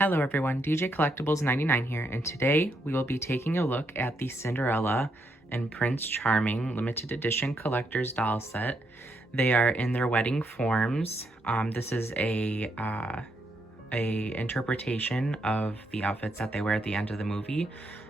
Hello everyone, DJ Collectibles 99 here, and today we will be taking a look at the Cinderella and Prince Charming limited edition collector's doll set. They are in their wedding forms. This is a interpretation of the outfits that they wear at the end of the movie.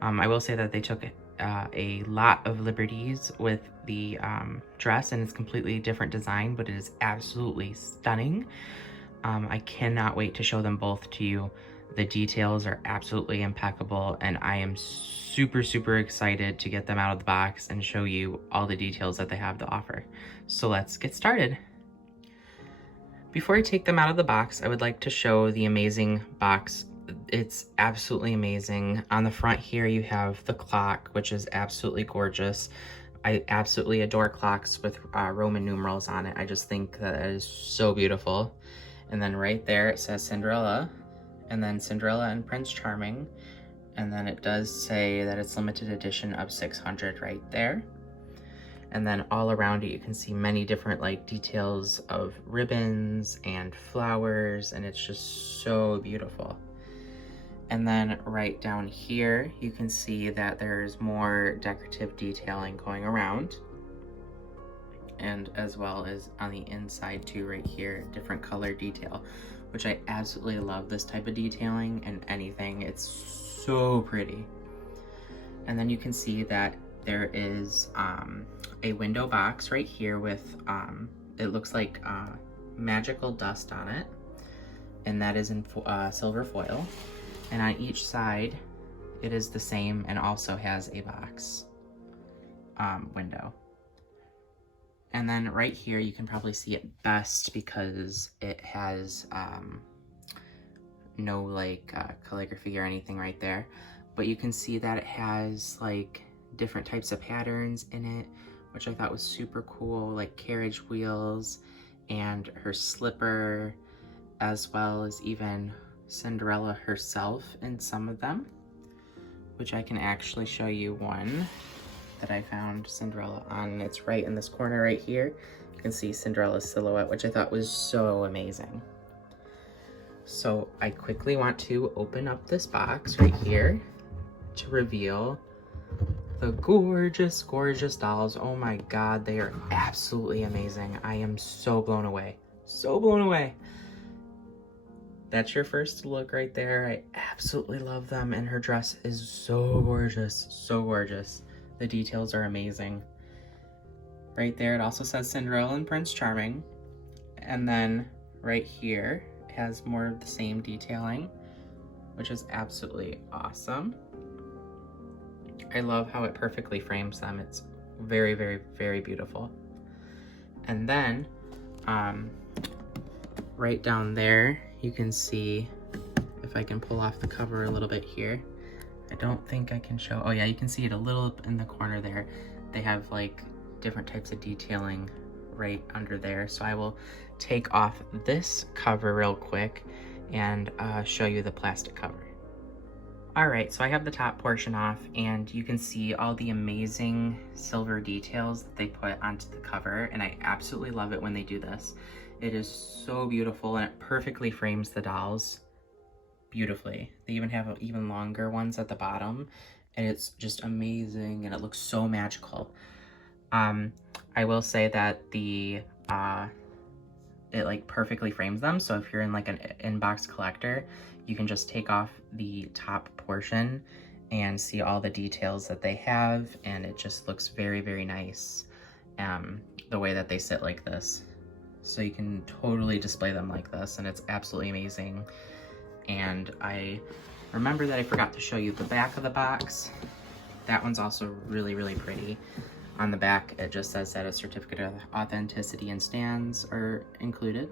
I will say that they took a lot of liberties with the dress, and it's completely different design, but it is absolutely stunning. I cannot wait to show them both to you. The details are absolutely impeccable, and I am super excited to get them out of the box and show you all the details that they have to offer. So let's get started. Before I take them out of the box, I would like to show the amazing box. It's absolutely amazing. On the front here, you have the clock, which is absolutely gorgeous. I absolutely adore clocks with Roman numerals on it. I just think that it is so beautiful. And then right there, it says Cinderella, and then Cinderella and Prince Charming. And then it does say that it's limited edition of 600 right there. And then all around it, you can see many different details of ribbons and flowers, and it's just so beautiful. And then right down here, you can see that there's more decorative detailing going around. And as well as on the inside too, right here, different color detail, which I absolutely love this type of detailing in anything. It's so pretty. And then you can see that there is a window box right here with, it looks like magical dust on it, and that is in silver foil. And on each side, it is the same and also has a box window. And then right here, you can probably see it best because it has no calligraphy or anything right there. But you can see that it has different types of patterns in it, which I thought was super cool, like carriage wheels and her slipper, as well as even Cinderella herself in some of them, which I can actually show you one that I found Cinderella on. It's right in this corner right here. You can see Cinderella's silhouette, which I thought was so amazing. So I quickly want to open up this box right here to reveal the gorgeous dolls. Oh my God, they are absolutely amazing. I am so blown away. So blown away. That's your first look right there. I absolutely love them, and her dress is so gorgeous, so gorgeous. The details are amazing. Right there, it also says Cinderella and Prince Charming. And then right here, it has more of the same detailing, which is absolutely awesome. I love how it perfectly frames them. It's very beautiful. And then, right down there, you can see, if I can pull off the cover a little bit here, I don't think I can show, oh yeah, you can see it a little in the corner there. They have different types of detailing right under there. So I will take off this cover real quick and show you the plastic cover. All right, so I have the top portion off, and you can see all the amazing silver details that they put onto the cover, and I absolutely love it when they do this. It is so beautiful, and it perfectly frames the dolls beautifully. They even have even longer ones at the bottom, and it's just amazing, and it looks so magical. I will say that it perfectly frames them, so if you're in an inbox collector, you can just take off the top portion and see all the details that they have, and it just looks very nice the way that they sit like this. So you can totally display them like this, and it's absolutely amazing. And I remember that I forgot to show you the back of the box. That one's also really pretty. On the back, it just says that a certificate of authenticity and stands are included.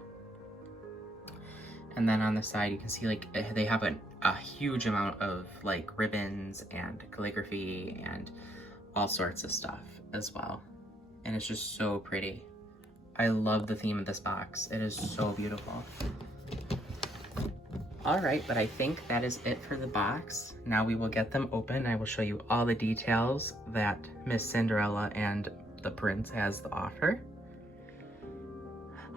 And then on the side, you can see they have a huge amount of ribbons and calligraphy and all sorts of stuff as well. And it's just so pretty. I love the theme of this box. It is so beautiful. All right, but I think that is it for the box. Now we will get them open. I will show you all the details that Miss Cinderella and the Prince has to offer.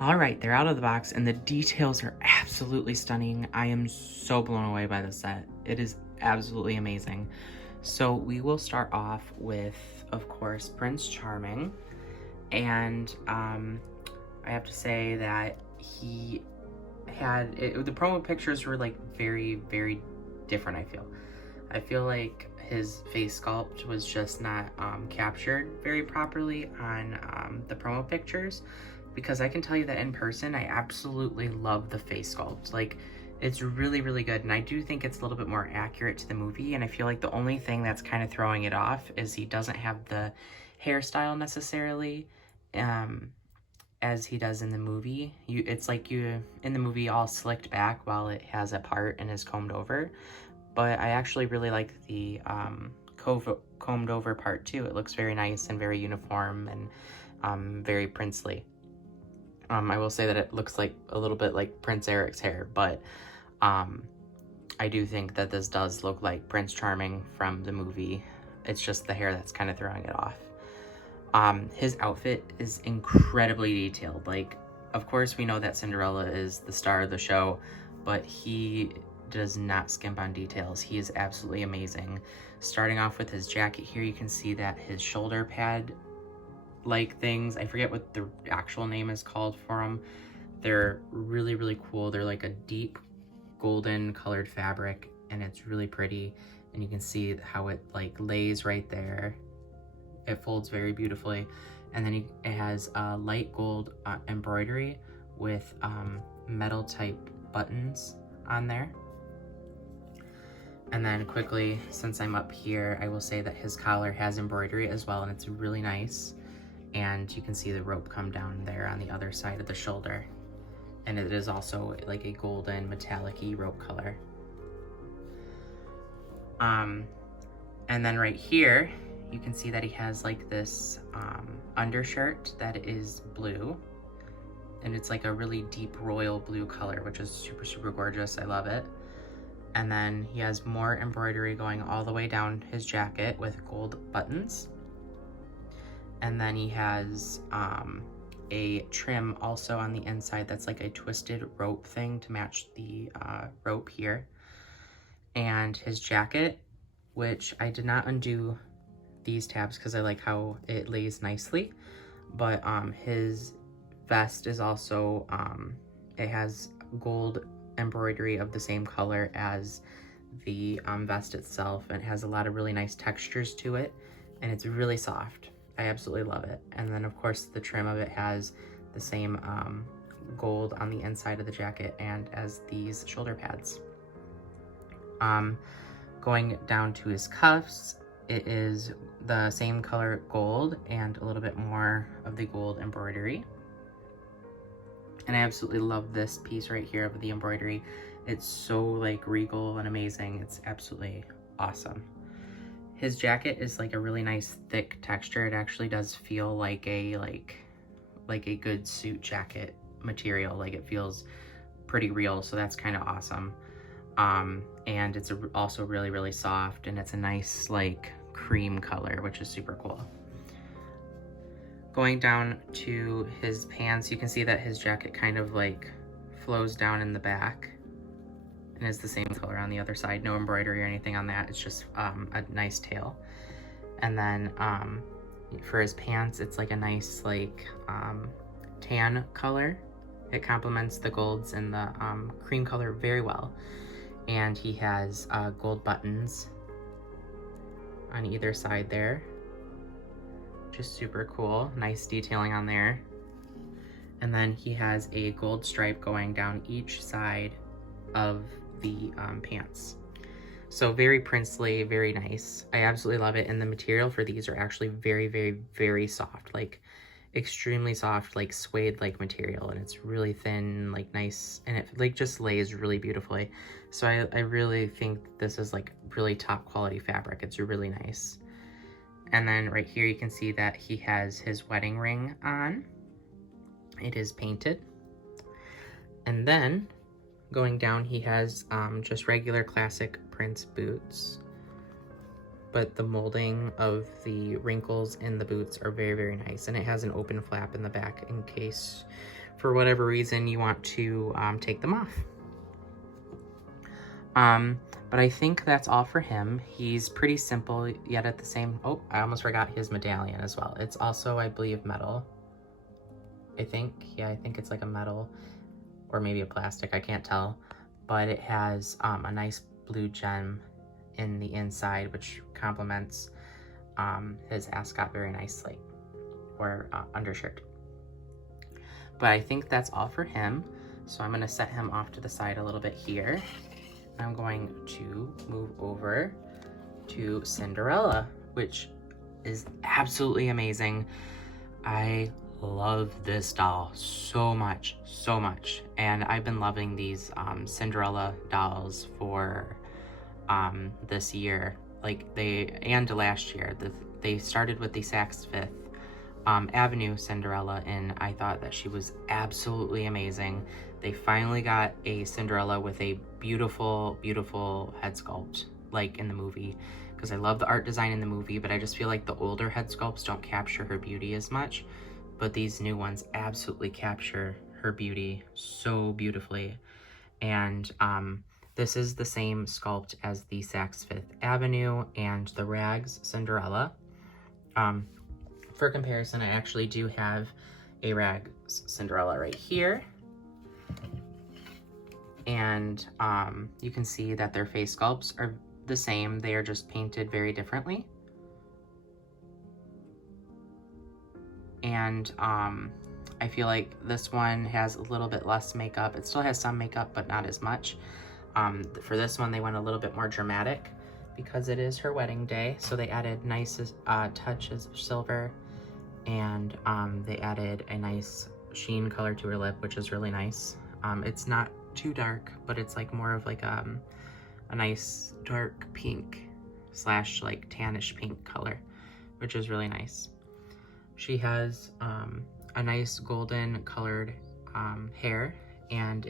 All right, they're out of the box and the details are absolutely stunning. I am so blown away by the set. It is absolutely amazing. So we will start off with, of course, Prince Charming. And I have to say that he had, the promo pictures were like very, very different, I feel like his face sculpt was just not captured very properly on the promo pictures, because I can tell you that in person, I absolutely love the face sculpt. Like, it's really, really good, and I do think it's a little bit more accurate to the movie, and I feel like the only thing that's kind of throwing it off is he doesn't have the hairstyle necessarily as he does in the movie. It's like you, in the movie, all slicked back while it has a part and is combed over. But I actually really like the combed over part too. It looks very nice and very uniform and very princely. I will say that it looks like a little bit like Prince Eric's hair, but I do think that this does look like Prince Charming from the movie. It's just the hair that's kind of throwing it off. His outfit is incredibly detailed. Like, of course we know that Cinderella is the star of the show, but he does not skimp on details. He is absolutely amazing. Starting off with his jacket here, you can see that his shoulder pad like things, I forget what the actual name is called for them. They're really, really cool. They're like a deep golden colored fabric and it's really pretty. And you can see how it like lays right there. It folds very beautifully. And then it has light gold embroidery with metal type buttons on there. And then quickly, since I'm up here, I will say that his collar has embroidery as well, and it's really nice. And you can see the rope come down there on the other side of the shoulder. And it is also like a golden metallic-y rope color. And then right here, you can see that he has like this undershirt that is blue. And it's like a really deep royal blue color, which is super, super gorgeous. I love it. And then he has more embroidery going all the way down his jacket with gold buttons. And then he has a trim also on the inside that's like a twisted rope thing to match the rope here. And his jacket, which I did not undo these tabs because I like how it lays nicely. But his vest is also, it has gold embroidery of the same color as the vest itself. And it has a lot of really nice textures to it. And it's really soft. I absolutely love it. And then of course the trim of it has the same gold on the inside of the jacket and as these shoulder pads. Going down to his cuffs, it is the same color gold and a little bit more of the gold embroidery. And I absolutely love this piece right here of the embroidery. It's so like regal and amazing. It's absolutely awesome. His jacket is like a really nice thick texture. It actually does feel like a good suit jacket material. Like it feels pretty real, so that's kind of awesome. And it's also really, really soft, and it's a nice like cream color, which is super cool. Going down to his pants, you can see that his jacket kind of like flows down in the back. And it's the same color on the other side. No embroidery or anything on that. It's just a nice tail. And then for his pants, it's like a nice like tan color. It complements the golds and the cream color very well. And he has gold buttons on either side there. Just super cool. Nice detailing on there. And then he has a gold stripe going down each side of the pants. So very princely, very nice. I absolutely love it. And the material for these are actually very, very, very soft, like extremely soft, like suede like material. And it's really thin, like nice, and it like just lays really beautifully. So I really think this is like really top quality fabric. It's really nice. And then right here you can see that he has his wedding ring on. It is painted. And then going down, he has just regular classic Prince boots, but the molding of the wrinkles in the boots are very, very nice. And it has an open flap in the back in case for whatever reason you want to take them off. But I think that's all for him. He's pretty simple, yet at the same... Oh, I almost forgot his medallion as well. It's also, I believe, metal. I think. Yeah, I think it's like a metal or maybe a plastic. I can't tell. But it has a nice blue gem in the inside, which complements his ascot very nicely, or undershirt. But I think that's all for him. So I'm going to set him off to the side a little bit here. I'm going to move over to Cinderella, which is absolutely amazing. I love this doll so much, so much. And I've been loving these Cinderella dolls for this year, and last year. They started with the Saks Fifth Avenue Cinderella, and I thought that she was absolutely amazing. They finally got a Cinderella with a beautiful, beautiful head sculpt, like in the movie, because I love the art design in the movie, but I just feel like the older head sculpts don't capture her beauty as much, but these new ones absolutely capture her beauty so beautifully. And this is the same sculpt as the Saks Fifth Avenue and the Rags Cinderella. For comparison, I actually do have a Rags Cinderella right here. And you can see that their face sculpts are the same. They are just painted very differently. And I feel like this one has a little bit less makeup. It still has some makeup, but not as much. For this one, they went a little bit more dramatic because it is her wedding day. So they added nice touches of silver, and they added a nice sheen color to her lip, which is really nice. It's not too dark, but it's like more of like a nice dark pink / like tannish pink color, which is really nice. She has a nice golden colored hair, and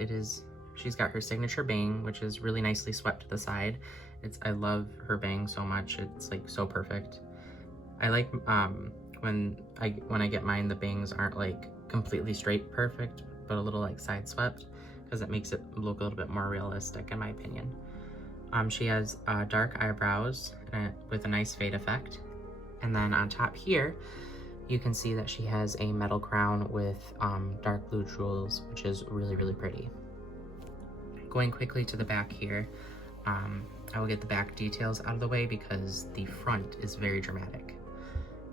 she's got her signature bang, which is really nicely swept to the side. I love her bang so much. It's like so perfect. I like when I get mine, the bangs aren't like completely straight perfect, but a little like side swept, because it makes it look a little bit more realistic in my opinion. She has dark eyebrows with a nice fade effect. And then on top here, you can see that she has a metal crown with dark blue jewels, which is really, really pretty. Going quickly to the back here, I will get the back details out of the way because the front is very dramatic.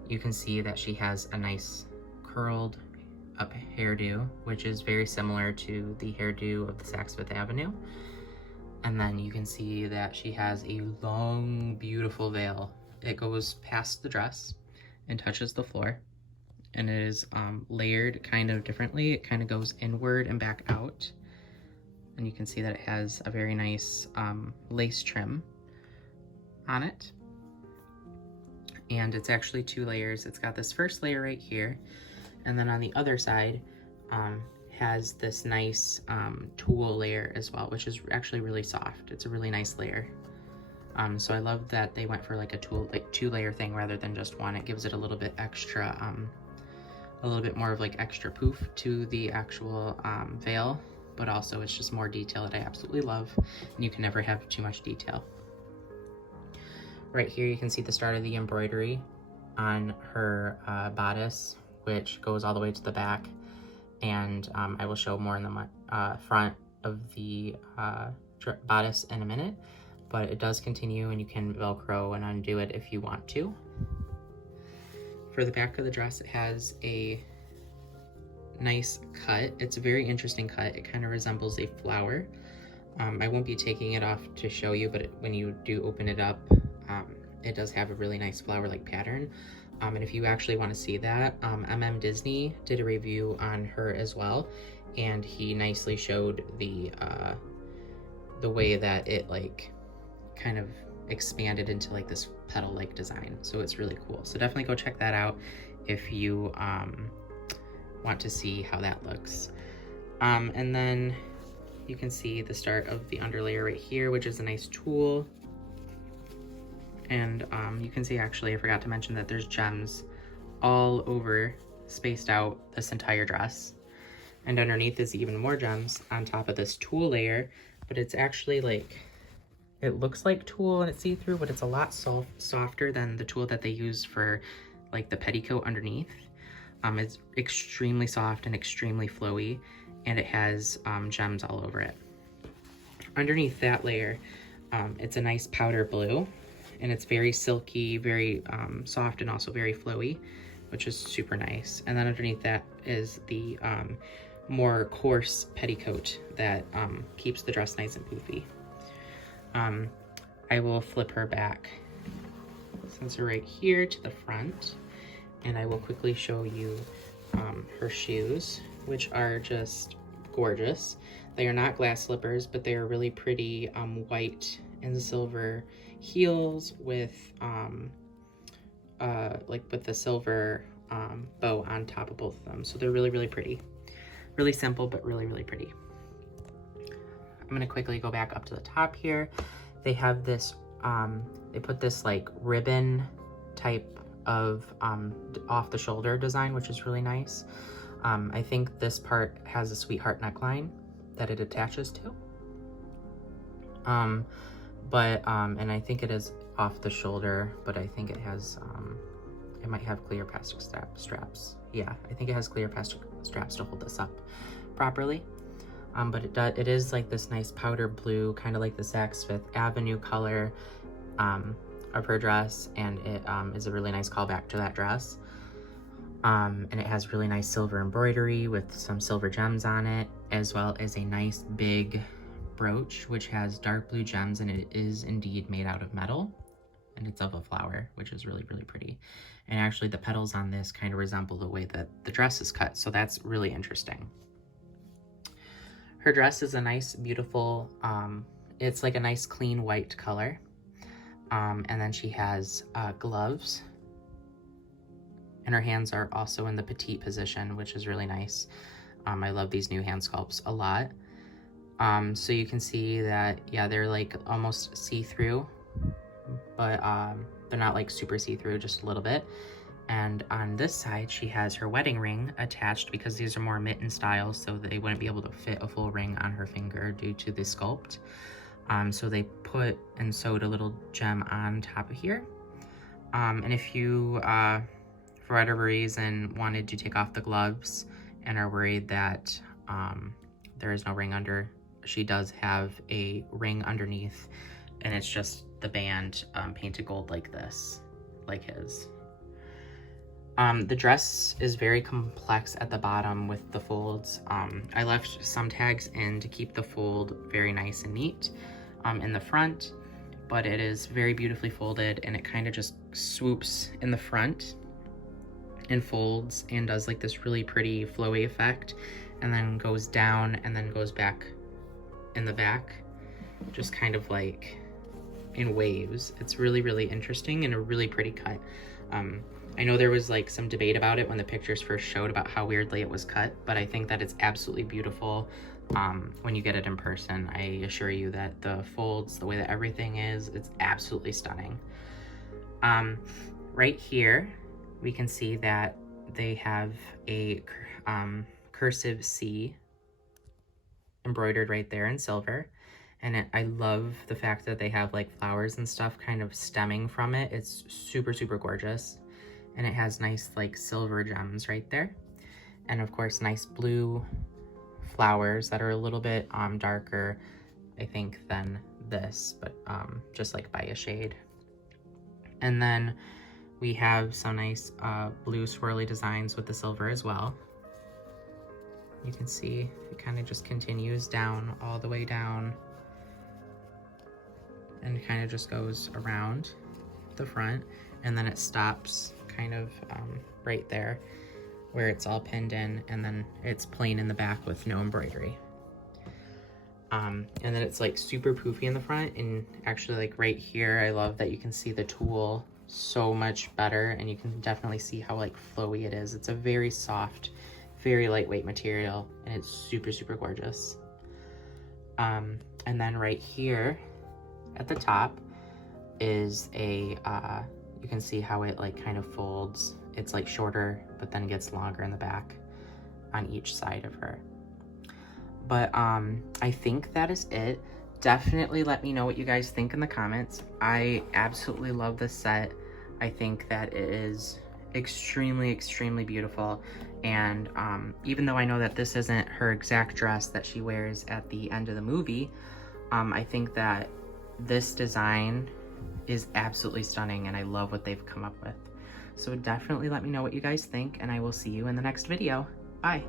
You can see that she has a nice curled up hairdo, which is very similar to the hairdo of the Saks Fifth Avenue. And then you can see that she has a long, beautiful veil. It goes past the dress and touches the floor, and it is layered kind of differently. It kind of goes inward and back out, and you can see that it has a very nice lace trim on it, and it's actually 2 layers. It's got this first layer right here, and then on the other side has this nice tulle layer as well, which is actually really soft. It's a really nice layer. So I love that they went for like a 2-layer thing rather than just one. It gives it a little bit extra, a little bit more of like extra poof to the actual veil, but also it's just more detail that I absolutely love, and you can never have too much detail. Right here you can see the start of the embroidery on her bodice, which goes all the way to the back, and I will show more in the front of the bodice in a minute. But it does continue, and you can Velcro and undo it if you want to. For the back of the dress, it has a nice cut. It's a very interesting cut. It kind of resembles a flower. I won't be taking it off to show you, but when you do open it up, it does have a really nice flower-like pattern. And if you actually want to see that, Disney did a review on her as well, and he nicely showed the way that it like kind of expanded into like this petal-like design. So it's really cool. So definitely go check that out if you want to see how that looks. And then you can see the start of the underlayer right here, which is a nice tulle. And you can see, actually, I forgot to mention that there's gems all over, spaced out this entire dress. And underneath is even more gems on top of this tulle layer, but it's actually like, it looks like tulle and it's see-through, but it's a lot softer than the tulle that they use for like the petticoat underneath. It's extremely soft and extremely flowy, and it has gems all over it. Underneath that layer, it's a nice powder blue, and it's very silky, very soft, and also very flowy, which is super nice. And then underneath that is the more coarse petticoat that keeps the dress nice and poofy. I will flip her back, sensor right here to the front, and I will quickly show you her shoes, which are just gorgeous. They are not glass slippers, but they are really pretty white and silver heels with like with the silver bow on top of both of them. So they're really, really pretty. Really simple, but really, really pretty. I'm gonna quickly go back up to the top here. They have this, they put this like ribbon type of off the shoulder design, which is really nice. I think this part has a sweetheart neckline that it attaches to. And I think it is off the shoulder, but I think it has, it might have clear plastic straps. Yeah, I think it has clear plastic straps to hold this up properly. But it is like this nice powder blue, kind of like the Saks Fifth Avenue color of her dress, and it is a really nice callback to that dress. And it has really nice silver embroidery with some silver gems on it, as well as a nice big brooch, which has dark blue gems, and it is indeed made out of metal, and it's of a flower, which is really, really pretty. And actually the petals on this kind of resemble the way that the dress is cut, so that's really interesting. Her dress is a nice, beautiful, it's like a nice clean white color. And then she has gloves, and her hands are also in the petite position, which is really nice. I love these new hand sculpts a lot. So you can see that, yeah, they're like almost see-through, but they're not like super see-through, just a little bit. And on this side, she has her wedding ring attached because these are more mitten styles, so they wouldn't be able to fit a full ring on her finger due to the sculpt. So they put and sewed a little gem on top of here. And if you, for whatever reason, wanted to take off the gloves and are worried that there is no ring under, she does have a ring underneath, and it's just the band painted gold like this, like his. The dress is very complex at the bottom with the folds. I left some tags in to keep the fold very nice and neat in the front, but it is very beautifully folded, and it kind of just swoops in the front and folds and does like this really pretty flowy effect, and then goes down and then goes back in the back, just kind of like in waves. It's really, really interesting and a really pretty cut. I know there was like some debate about it when the pictures first showed about how weirdly it was cut, but I think that it's absolutely beautiful when you get it in person. I assure you that the folds, the way that everything is, it's absolutely stunning. Right here, we can see that they have a cursive C embroidered right there in silver. And I love the fact that they have like flowers and stuff kind of stemming from it. It's super, super gorgeous. And it has nice like silver gems right there. And of course, nice blue flowers that are a little bit darker, I think, than this, but just like by a shade. And then we have some nice blue swirly designs with the silver as well. You can see it kind of just continues down, all the way down, and it kind of just goes around the front, and then it stops kind of right there where it's all pinned in, and then it's plain in the back with no embroidery. And then it's like super poofy in the front, and actually like right here, I love that you can see the tulle so much better, and you can definitely see how like flowy it is. It's a very soft, very lightweight material, and it's super, super gorgeous. And then right here at the top is a, you can see how it like kind of folds. It's like shorter, but then gets longer in the back. on each side of her. But I think that is it. Definitely let me know what you guys think in the comments. I absolutely love this set. I think that it is extremely, extremely beautiful. And even though I know that this isn't her exact dress that she wears at the end of the movie, I think that this design is absolutely stunning and I love what they've come up with. So definitely let me know what you guys think, and I will see you in the next video. Bye.